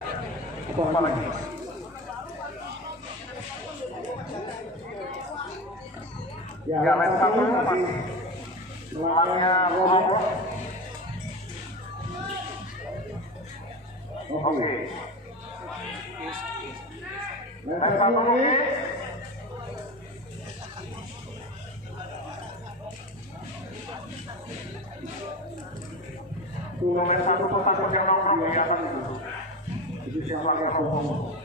Apa lagi? Ya, main satu masih tulangnya roboh. Oke. Main satu lagi. Tuh main satu takut yang nongkrong di atas itu. Itu siapa yang ngomong?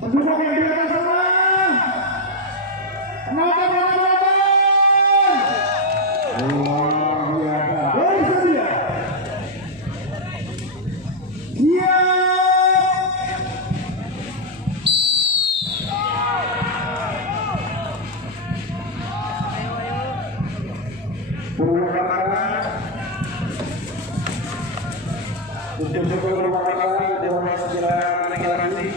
Pendukung yang di atas sana. Kenapa luar biasa. Baru saja. Dia. Untuk beberapa kali Dewan Sejarah Negara Nanti.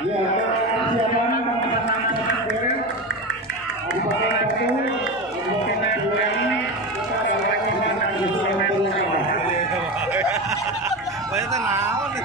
Ya, persiapan Kabupaten Batu, Kabupaten Duren, kita ada lagi dan Kabupaten Jawa. Banyak naon nih.